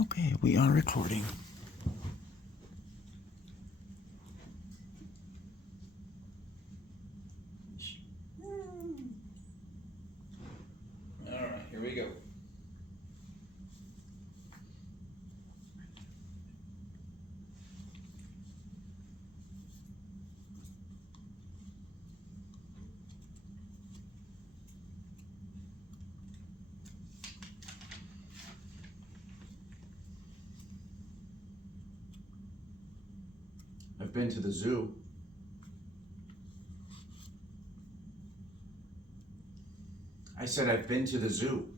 Okay, we are recording. All right, here we go. I've been to the zoo. I said I've been to the zoo.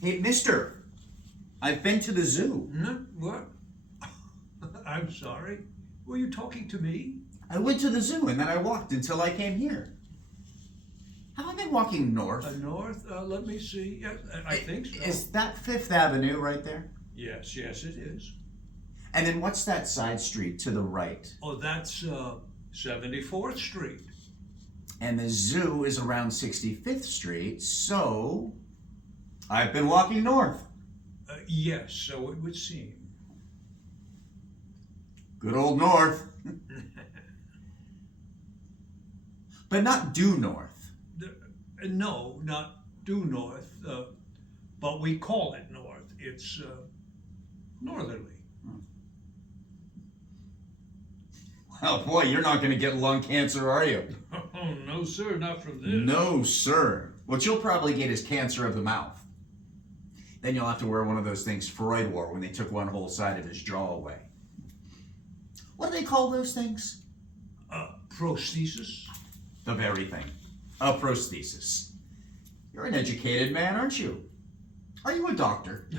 Hey, mister, I've been to the zoo. What? I'm sorry. Were you talking to me? I went to the zoo and then I walked until I came here. Have I been walking north? North? Let me see. Yes, I think so. Is that Fifth Avenue right there? Yes, it is. And then what's that side street to the right? Oh, that's 74th Street. And the zoo is around 65th Street, so I've been walking north. Yes, so it would seem. Good old north. But not due north. No, not due north, but we call it north. It's northerly. Oh boy, you're not going to get lung cancer, are you? Oh, no, sir, not from this. No, sir. What you'll probably get is cancer of the mouth. Then you'll have to wear one of those things Freud wore when they took one whole side of his jaw away. What do they call those things? Prosthesis? The very thing. A prosthesis. You're an educated man, aren't you? Are you a doctor?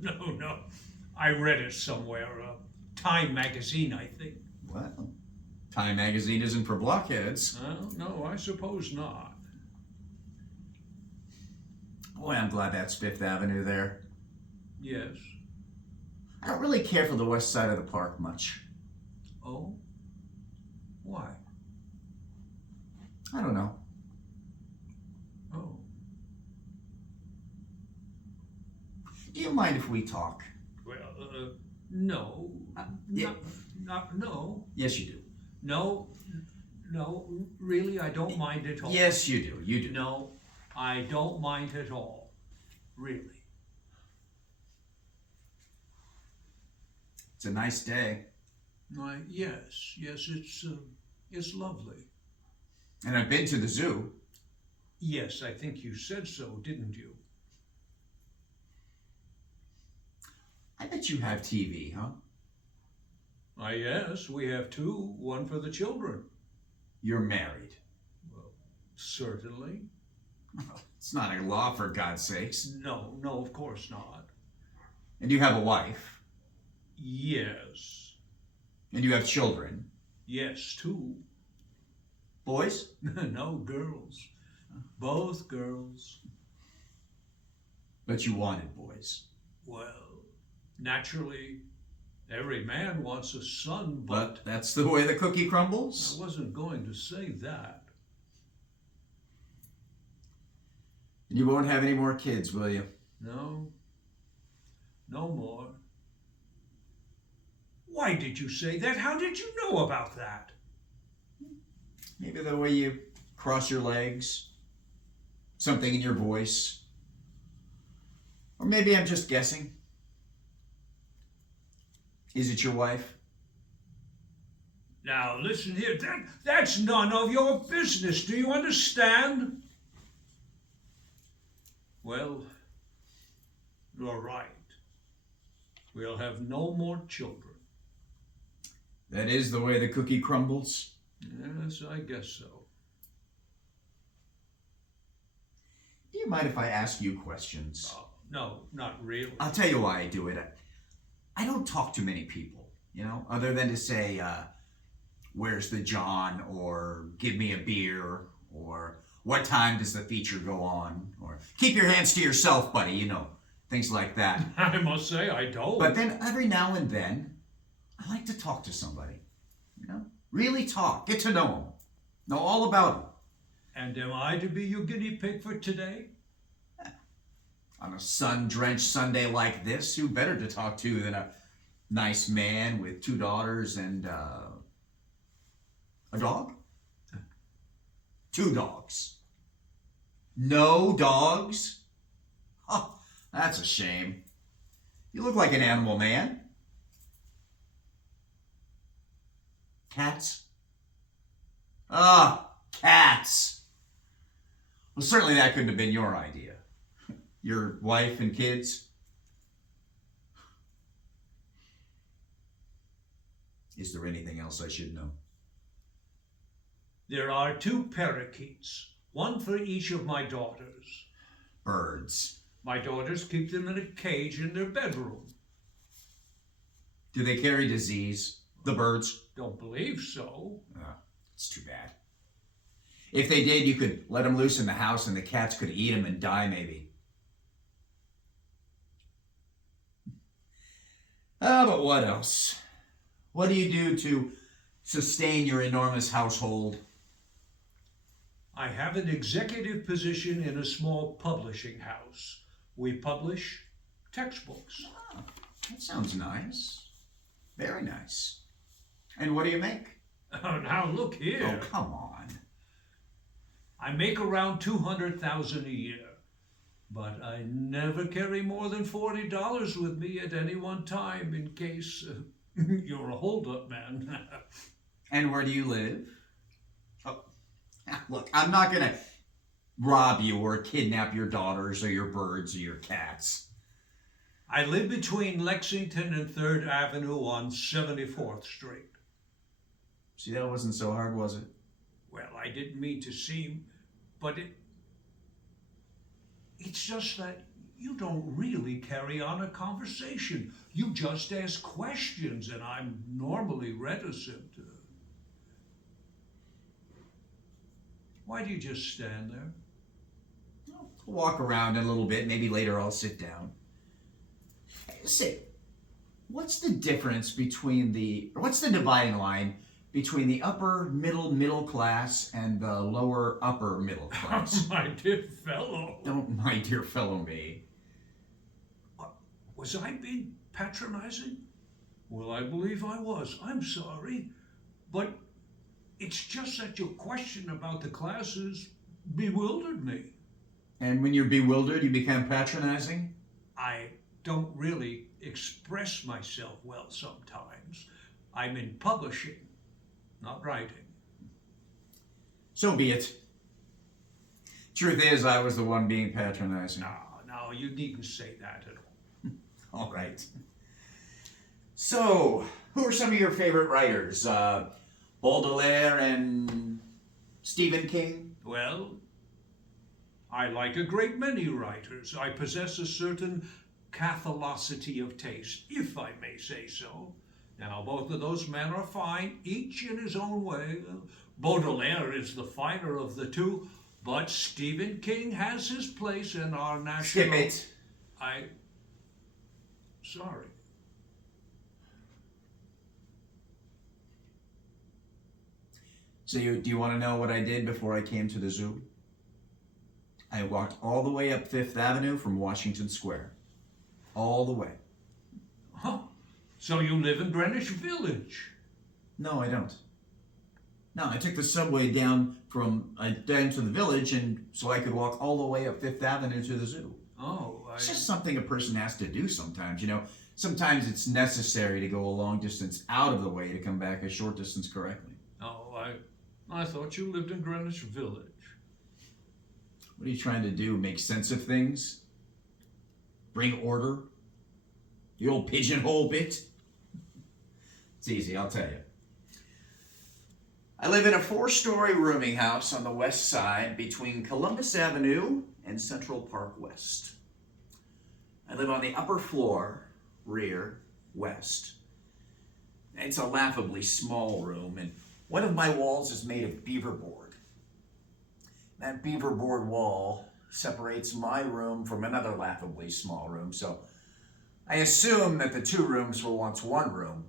No. I read it somewhere. Time magazine, I think. Well, Time magazine isn't for blockheads. No, I suppose not. Boy, I'm glad that's Fifth Avenue there. Yes. I don't really care for the west side of the park much. Oh? Why? I don't know. Oh. Do you mind if we talk? Well, no. Yeah. No. Yes, you do. No, really, I don't mind at all. Yes, you do. You do. No, I don't mind at all. Really. It's a nice day. Why, yes, it's lovely. And I've been to the zoo. Yes, I think you said so, didn't you? I bet you have TV, huh? Why, yes, we have two, one for the children. You're married. Well, certainly. It's not a law, for God's sakes. No, of course not. And you have a wife. Yes. And you have children. Yes, two. Boys? No, girls. Both girls. But you wanted boys. Well, naturally, every man wants a son, But that's the way the cookie crumbles. I wasn't going to say that. And you won't have any more kids, will you? No more. Why did you say that? How did you know about that? Maybe the way you cross your legs. Something in your voice. Or maybe I'm just guessing. Is it your wife? Now, listen here. That's none of your business. Do you understand? Well, you're right. We'll have no more children. That is the way the cookie crumbles. Yes, I guess so. Do you mind if I ask you questions? No, not really. I'll tell you why I do it. I don't talk to many people, other than to say, where's the John, or give me a beer, or what time does the feature go on, or keep your hands to yourself, buddy, things like that. I must say, I don't. But then every now and then, I like to talk to somebody, really talk, get to know them, know all about them. And am I to be your guinea pig for today? On a sun-drenched Sunday like this, who better to talk to than a nice man with 2 daughters and a dog? 2 dogs. No dogs? Oh, that's a shame. You look like an animal man. Cats? Ah, cats. Well, certainly that couldn't have been your idea. Your wife and kids? Is there anything else I should know? There are 2 parakeets, one for each of my daughters. Birds. My daughters keep them in a cage in their bedroom. Do they carry disease? The birds? Don't believe so. It's too bad. If they did, you could let them loose in the house and the cats could eat them and die maybe. But what else? What do you do to sustain your enormous household? I have an executive position in a small publishing house. We publish textbooks. Ah, that sounds nice. Very nice. And what do you make? Oh, now look here. Oh, come on. I make around $200,000 a year, but I never carry more than $40 with me at any one time in case you're a hold-up man. And where do you live? Oh, look, I'm not going to rob you or kidnap your daughters or your birds or your cats. I live between Lexington and 3rd Avenue on 74th Street. See, that wasn't so hard, was it? Well, I didn't mean to seem, but it's just that you don't really carry on a conversation. You just ask questions, and I'm normally reticent. Why do you just stand there? I'll walk around a little bit. Maybe later I'll sit down. Say, what's the dividing line between the upper middle class and the lower upper middle class? My dear fellow. Don't my dear fellow me. Was I being patronizing? Well, I believe I was. I'm sorry. But it's just that your question about the classes bewildered me. And when you're bewildered, you become patronizing? I don't really express myself well sometimes. I'm in publishing, not writing. So be it. Truth is, I was the one being patronizing. No, you needn't say that at all. All right. So, who are some of your favorite writers? Baudelaire and Stephen King? Well, I like a great many writers. I possess a certain catholicity of taste, if I may say so. Now, both of those men are fine, each in his own way. Baudelaire is the finer of the two, but Stephen King has his place in our national... Skip it. Sorry. So do you want to know what I did before I came to the zoo? I walked all the way up 5th Avenue from Washington Square. All the way. Huh? So you live in Greenwich Village? No, I don't. No, I took the subway down down to the village, and so I could walk all the way up 5th Avenue to the zoo. It's just something a person has to do sometimes, you know. Sometimes it's necessary to go a long distance out of the way to come back a short distance correctly. I thought you lived in Greenwich Village. What are you trying to do? Make sense of things? Bring order? The old pigeonhole bit? It's easy, I'll tell you. I live in a 4-story rooming house on the west side between Columbus Avenue and Central Park West. I live on the upper floor, rear, west. It's a laughably small room, and one of my walls is made of beaver board. That beaver board wall separates my room from another laughably small room, so I assume that the 2 rooms were once one room.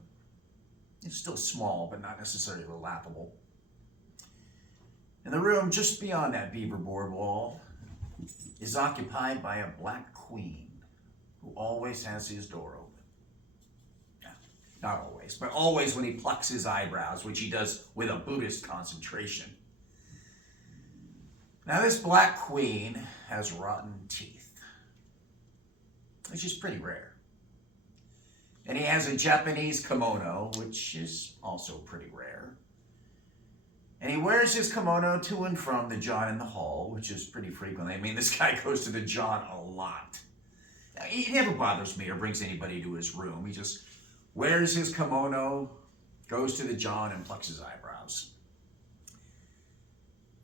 It's still small, but not necessarily laughable. In the room just beyond that beaver board wall, is occupied by a black queen who always has his door open. Not always, but always when he plucks his eyebrows, which he does with a Buddhist concentration. Now, this black queen has rotten teeth, which is pretty rare. And he has a Japanese kimono, which is also pretty rare. And he wears his kimono to and from the John in the Hall, which is pretty frequently. I mean, this guy goes to the John a lot. Now, he never bothers me or brings anybody to his room. He just wears his kimono, goes to the John, and plucks his eyebrows.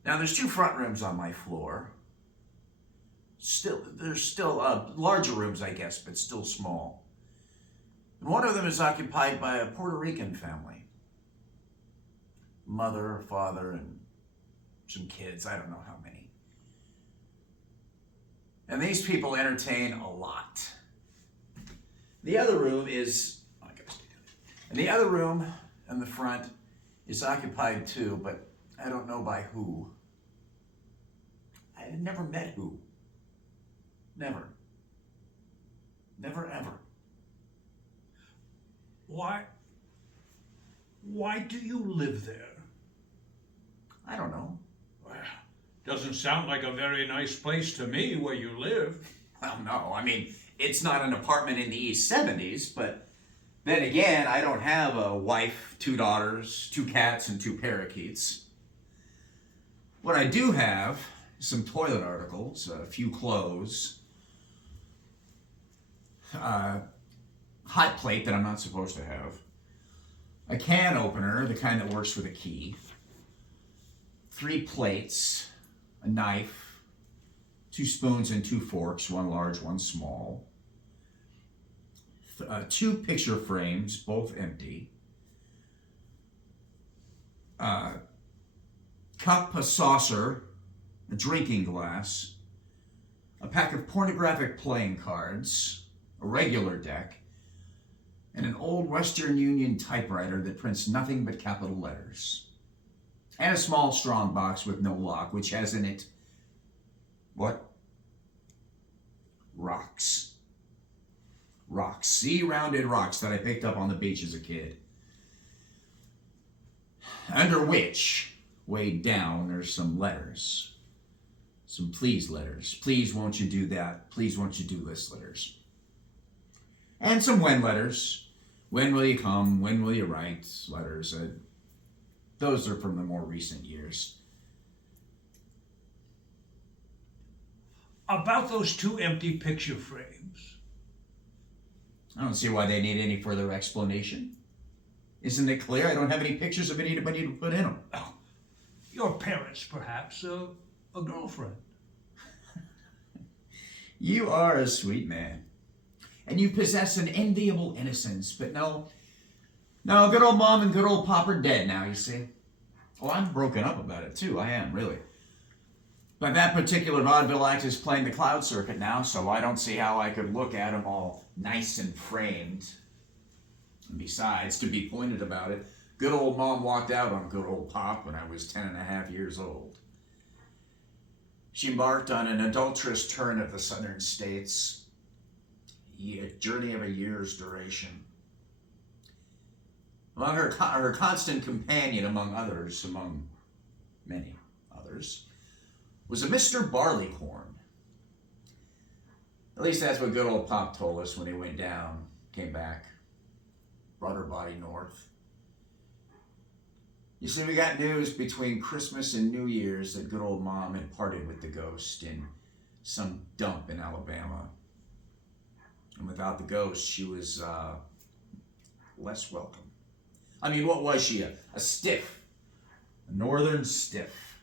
Now, there's 2 front rooms on my floor. There's still larger rooms, I guess, but still small. And one of them is occupied by a Puerto Rican family. Mother, father, and some kids. I don't know how many. And these people entertain a lot. The other room is, and the other room in the front is occupied too, but I don't know by who. I had never met who. Never. Never, ever. Why do you live there? I don't know. Well, doesn't sound like a very nice place to me where you live. Well, no. I mean, it's not an apartment in the East 70s, but then again, I don't have a wife, 2 daughters, 2 cats, and 2 parakeets. What I do have is some toilet articles, a few clothes, hot plate that I'm not supposed to have, a can opener, the kind that works with a key, 3 plates, a knife, 2 spoons and 2 forks, 1 large, 1 small, 2 picture frames, both empty, cup, a saucer, a drinking glass, a pack of pornographic playing cards, a regular deck, and an old Western Union typewriter that prints nothing but capital letters. And a small strong box with no lock, which has in it, what? Rocks. Rocks. Sea-rounded rocks that I picked up on the beach as a kid. Under which, way down, there's some letters. Some please letters. Please won't you do that? Please won't you do this letters. And some when letters. When will you come? When will you write? Letters. Those are from the more recent years. About those 2 empty picture frames. I don't see why they need any further explanation. Isn't it clear? I don't have any pictures of anybody to put in them. Oh, your parents, perhaps. A girlfriend. You are a sweet man. And you possess an enviable innocence, but no, good old mom and good old pop are dead now, you see. Well, I'm broken up about it too, I am, really. But that particular vaudeville act is playing the cloud circuit now, so I don't see how I could look at them all nice and framed. And besides, to be pointed about it, good old mom walked out on good old pop when I was 10.5 years old. She embarked on an adulterous turn of the southern states, a journey of a year's duration. Among her constant companion, among many others, was a Mr. Barleycorn. At least that's what good old Pop told us when he went down, came back, brought her body north. You see, we got news between Christmas and New Year's that good old mom had parted with the ghost in some dump in Alabama. And without the ghost, she was less welcome. I mean, what was she? A stiff. A northern stiff.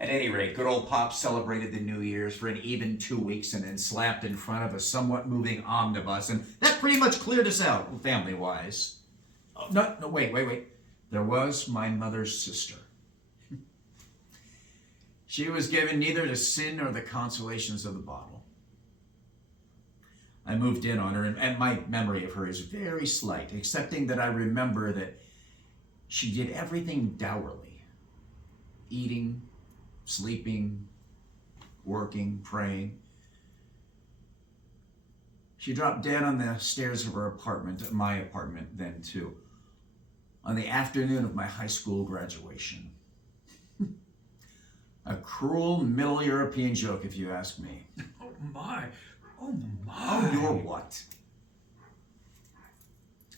At any rate, good old Pop celebrated the New Year's for an even 2 weeks and then slapped in front of a somewhat moving omnibus. And that pretty much cleared us out, family-wise. Oh, no, wait. There was my mother's sister. She was given neither the sin nor the consolations of the bottle. I moved in on her, and my memory of her is very slight, excepting that I remember that she did everything dourly. Eating, sleeping, working, praying. She dropped dead on the stairs of her apartment, my apartment then too, on the afternoon of my high school graduation. A cruel Middle European joke, if you ask me. Oh my. Oh my. Oh, you're what?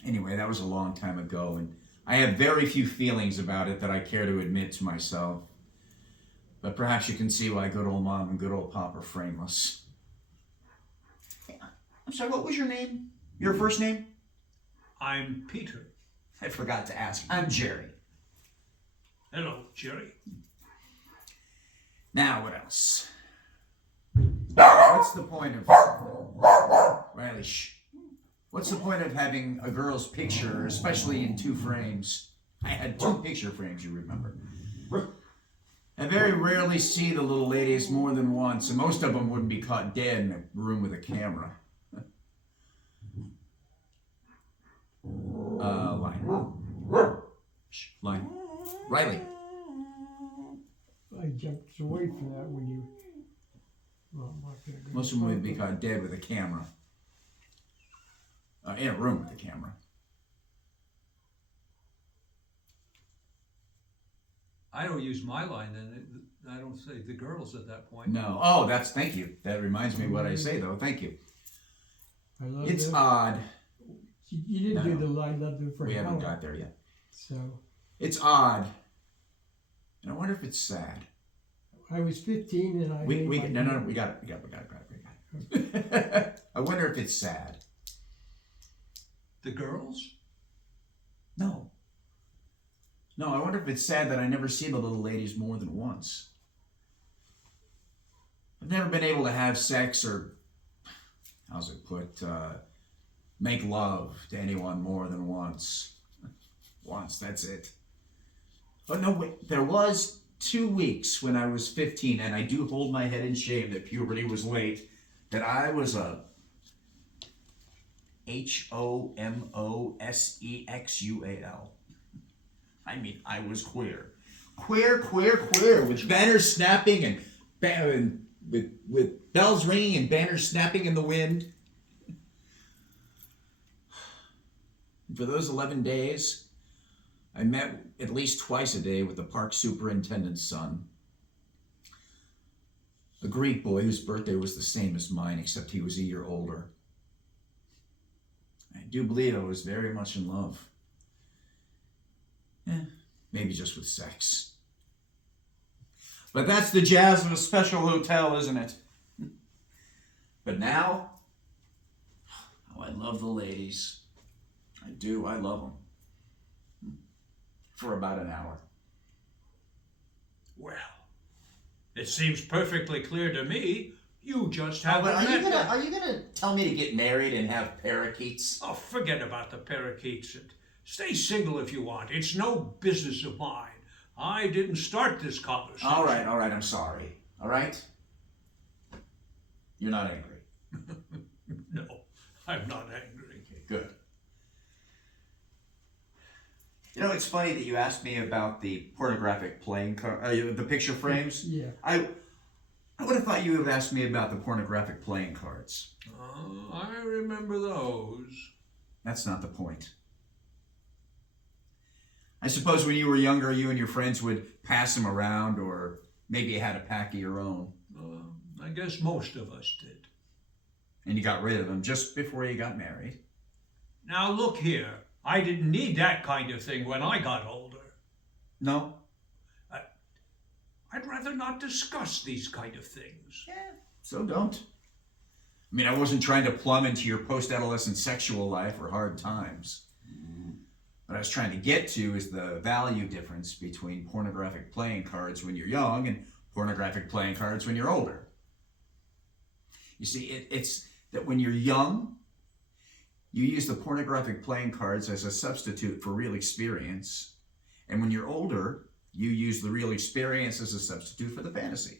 Anyway, that was a long time ago, and I have very few feelings about it that I care to admit to myself. But perhaps you can see why good old mom and good old pop are frameless. I'm sorry, what was your name? Your first name? I'm Peter. I forgot to ask. I'm Jerry. Hello, Jerry. Now, what else? What's the point of... Riley, shh. What's the point of having a girl's picture, especially in 2 frames? I had 2 picture frames, you remember. I very rarely see the little ladies more than once, and most of them wouldn't be caught dead in a room with a camera. Line. Shh, line. Riley. I jumped away from that when you. Well, I'm not gonna go. Most of them would be caught dead with a camera. In a room with a camera. I don't use my line then. I don't say the girls at that point. No. Oh, thank you. That reminds me what I say, though. Thank you. I love It's that. odd. You didn't No. do the line love them for We haven't how? got there yet. So It's odd. And I wonder if it's sad. I was 15 and I. We made my- no, we got it. I wonder if it's sad. The girls? No. No, I wonder if it's sad that I never see the little ladies more than once. I've never been able to have sex or, how's it put, make love to anyone more than once. Once, that's it. But no, wait, there was 2 weeks when I was 15, and I do hold my head in shame that puberty was late, that I was a homosexual. I mean, I was queer. Queer, with banners snapping and with bells ringing and banners snapping in the wind. And for those 11 days, I met at least twice a day with the park superintendent's son. A Greek boy whose birthday was the same as mine, except he was a year older. I do believe I was very much in love. Maybe just with sex. But that's the jazz of a special hotel, isn't it? But now, oh, I love the ladies. I do, I love them. For about an hour. Well, it seems perfectly clear to me. You just haven't But met them. are you gonna tell me to get married and have parakeets? Oh, forget about the parakeets and stay single if you want. It's no business of mine. I didn't start this conversation. All right, I'm sorry. All right? You're not angry. No, I'm not angry. Okay, good. You know, it's funny that you asked me about the pornographic playing card, the picture frames. Yeah. I would have thought you would have asked me about the pornographic playing cards. Oh, I remember those. That's not the point. I suppose when you were younger, you and your friends would pass them around, or maybe you had a pack of your own. I guess most of us did. And you got rid of them just before you got married. Now look here. I didn't need that kind of thing when I got older. No? I'd rather not discuss these kind of things. Yeah, so don't. I mean, I wasn't trying to plumb into your post-adolescent sexual life or hard times. What I was trying to get to is the value difference between pornographic playing cards when you're young and pornographic playing cards when you're older. You see, it's that when you're young, you use the pornographic playing cards as a substitute for real experience. And when you're older, you use the real experience as a substitute for the fantasy.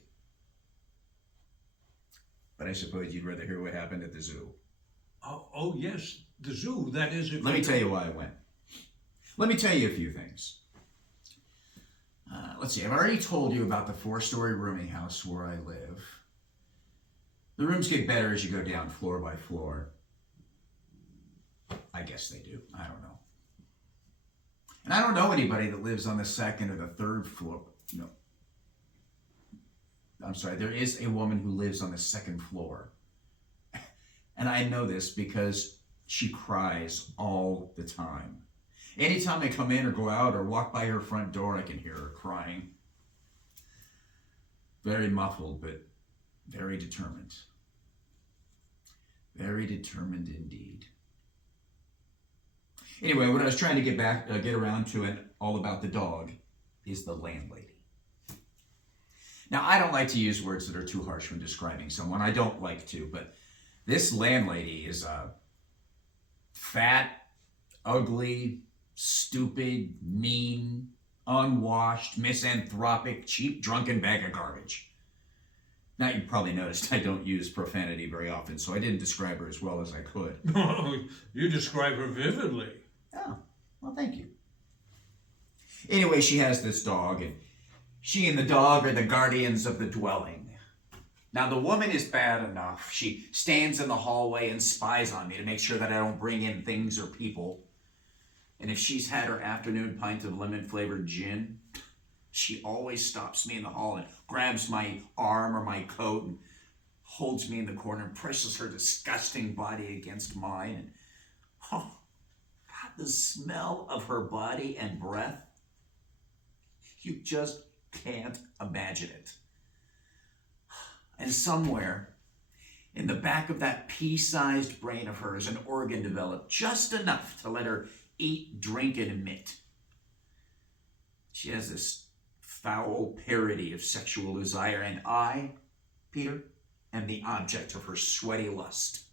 But I suppose you'd rather hear what happened at the zoo. Oh yes, the zoo, that is... Let me tell you why I went. Let me tell you a few things. Let's see, I've already told you about the 4-story rooming house where I live. The rooms get better as you go down floor by floor. I guess they do. I don't know. And I don't know anybody that lives on the second or the third floor. No. I'm sorry, there is a woman who lives on the second floor. And I know this because she cries all the time. Anytime I come in or go out or walk by her front door, I can hear her crying. Very muffled, but very determined. Very determined indeed. Anyway, what I was trying to get around to and all about the dog is the landlady. Now, I don't like to use words that are too harsh when describing someone. I don't like to, but this landlady is a fat, ugly, stupid, mean, unwashed, misanthropic, cheap, drunken bag of garbage. Now, you probably noticed I don't use profanity very often, so I didn't describe her as well as I could. You describe her vividly. Oh, well, thank you. Anyway, she has this dog, and she and the dog are the guardians of the dwelling. Now, the woman is bad enough. She stands in the hallway and spies on me to make sure that I don't bring in things or people. And if she's had her afternoon pint of lemon-flavored gin, she always stops me in the hall and grabs my arm or my coat and holds me in the corner and presses her disgusting body against mine. And, oh, God, the smell of her body and breath, you just can't imagine it. And somewhere in the back of that pea-sized brain of hers, an organ developed just enough to let her eat, drink, and emit. She has this foul parody of sexual desire, and I, Peter, am the object of her sweaty lust.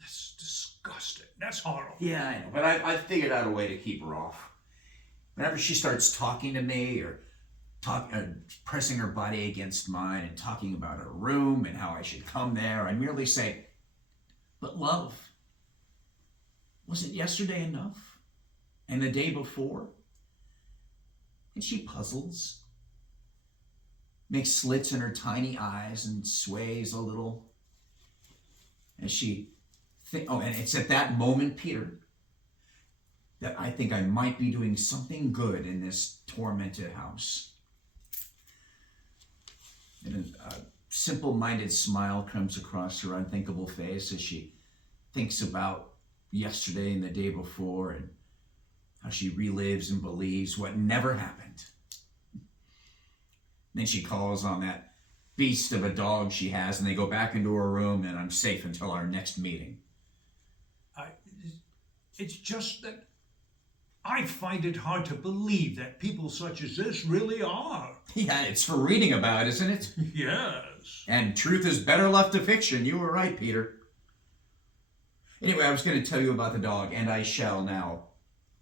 That's disgusting. That's horrible. Yeah, I know, but I figured out a way to keep her off. Whenever she starts talking to me or pressing her body against mine and talking about her room and how I should come there, I merely say, "But love, was it yesterday enough? And the day before?" And she puzzles, makes slits in her tiny eyes and sways a little as she and it's at that moment, Peter, that I think I might be doing something good in this tormented house. And a simple-minded smile comes across her unthinkable face as she thinks about yesterday and the day before and how she relives and believes what never happened. Then she calls on that beast of a dog she has, and they go back into her room, and I'm safe until our next meeting. It's just that I find it hard to believe that people such as this really are. Yeah, it's for reading about, isn't it? Yes. And truth is better left to fiction. You were right, Peter. Anyway, I was going to tell you about the dog, and I shall now.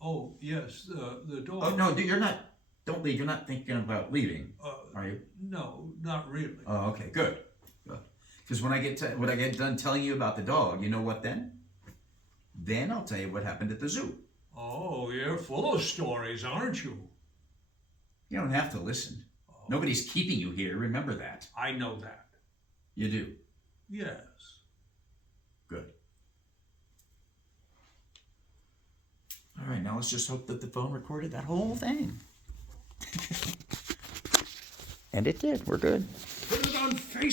Oh, yes, the dog. Oh, no, you're not. Don't leave. You're not thinking about leaving, are you? No, not really. Oh, okay, good. Because when I get done telling you about the dog, you know what then? Then I'll tell you what happened at the zoo. Oh, you're full of stories, aren't you? You don't have to listen. Oh. Nobody's keeping you here. Remember that. I know that. You do? Yes. Good. All right, now let's just hope that the phone recorded that whole thing. And it did. We're good. Put it on Facebook.